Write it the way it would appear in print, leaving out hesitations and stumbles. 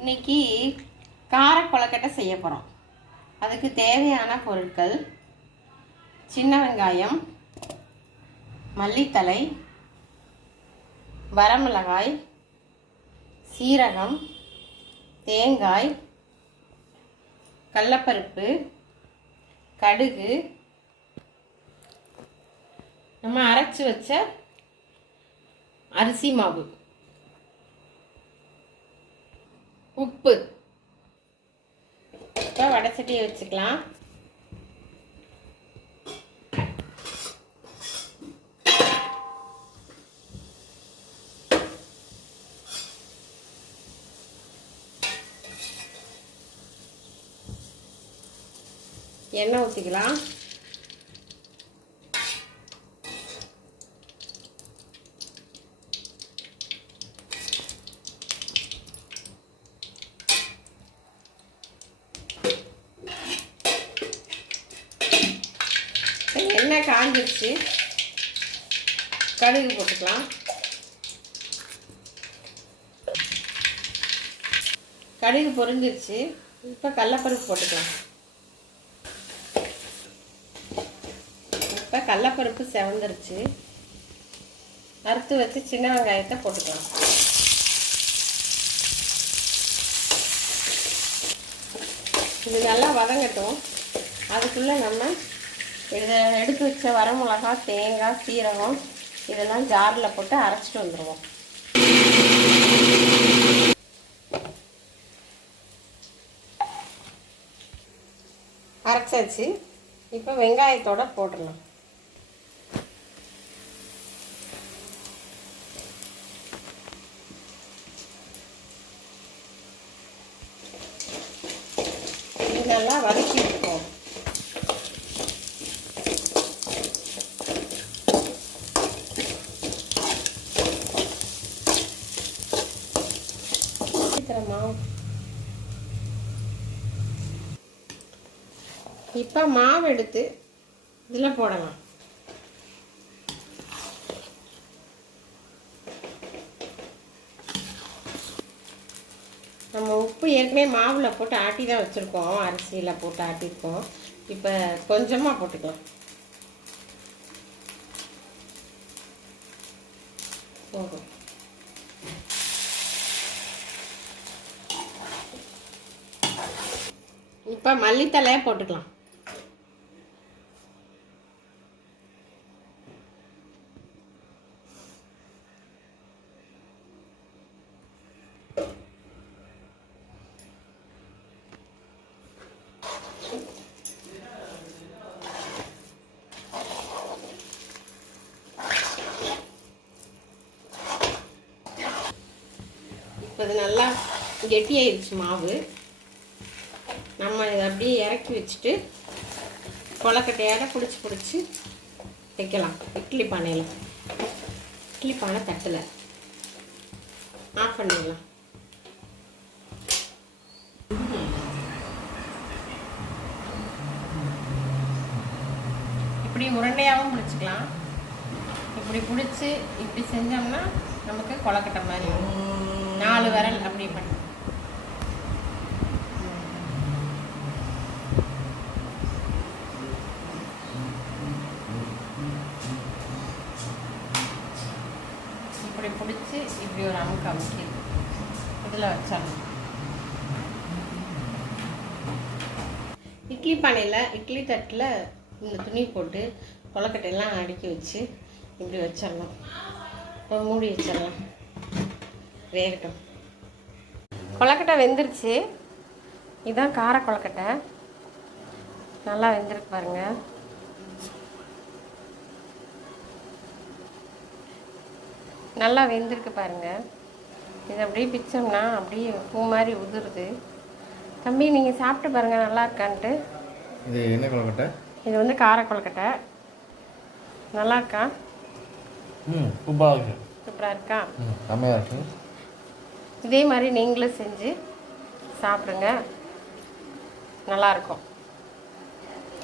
இன்னைக்கு கார கொழுக்கட்டை செய்ய போகிறோம். அதுக்கு தேவையான பொருட்கள்: சின்ன வெங்காயம், மல்லித்தழை, வரமிளகாய், சீரகம், தேங்காய், கடலைப்பருப்பு, கடுகு, நம்ம அரைச்சி வச்ச அரிசி மாவு, உப்பு. இப்போ வடைச்சட்டியை வச்சுக்கலாம். எண்ணெய் ஊற்றிக்கலாம். எண்ணெய் காஞ்சிருச்சு, கடுகு போட்டுக்கலாம். கடுகு பொரிஞ்சிருச்சு. இப்போ கடலைப்பருப்பு போட்டுக்கலாம். இப்போ கடலைப்பருப்பு செவந்துருச்சு. அறுத்து வச்சு சின்ன வெங்காயத்தை போட்டுக்கலாம். இது நல்லா வதங்கட்டும். அதுக்குள்ளே நம்ம இதை எடுத்து வச்ச வரமிளகாய், தேங்காய், சீரகம் இதெல்லாம் ஜாரில் போட்டு அரைச்சிட்டு வந்துடுவோம். அரைச்சாச்சு. இப்போ வெங்காயத்தோட போட்டுடலாம். இது நல்லா வதக்கி விட்டுருவோம். இப்போ மாவு எடுத்து இதில் போடலாம். நம்ம உப்பு ஏற்கனவே மாவில் போட்டு ஆட்டி தான் வச்சுருக்கோம், அரிசியில் போட்டு ஆட்டியிருக்கோம். இப்போ கொஞ்சமாக போட்டுக்கலாம். போதும். இப்போ மல்லித்தழையை போட்டுக்கலாம். இப்போ இது நல்லா கெட்டியாயிடுச்சு மாவு. நம்ம இதை அப்படியே இறக்கி வச்சுட்டு கொழுக்கட்டையோட பிடிச்சி வைக்கலாம். இட்லி பானையில், இட்லி பானை தட்டில் ஆஃப் பண்ணிடலாம். இப்படி உருண்டையாகவும் பிடிச்சிக்கலாம். இப்படி பிடிச்சி இப்படி செஞ்சோம்னா நமக்கு கொழுக்கட்டை மாதிரி 4 விரல் அப்படி பண்ணி. இப்படி பிடிச்சி இப்படி ஒரு அமுக்கி இதில் வச்சிடலாம். இட்லி பானையில், இட்லி தட்டில் இந்த துணி போட்டு கொழுக்கட்டையெல்லாம் அடுக்கி வச்சு இப்படி வச்சிடலாம். இப்போ மூடி வச்சிடலாம், வேகட்டும். கொழுக்கட்டை வெந்துருச்சு. இதுதான் கார கொழுக்கட்டை. நல்லா வெந்திருக்கு பாருங்கள். நல்லா வெந்திருக்கு பாருங்கள். இது அப்படியே பிச்சோம்னா அப்படியே பூ மாதிரி உதிருது. தம்பி, நீங்கள் சாப்பிட்டு பாருங்கள் நல்லா இருக்கான்ட்டு. இது என்ன கொழுக்கட்டை? இது வந்து கார கொழுக்கட்டை. நல்லா இருக்கா? சூப்பராக இருக்கா? செம்மையாக இருக்கு. இதே மாதிரி நீங்களும் செஞ்சு சாப்பிடுங்க, நல்லாயிருக்கும்.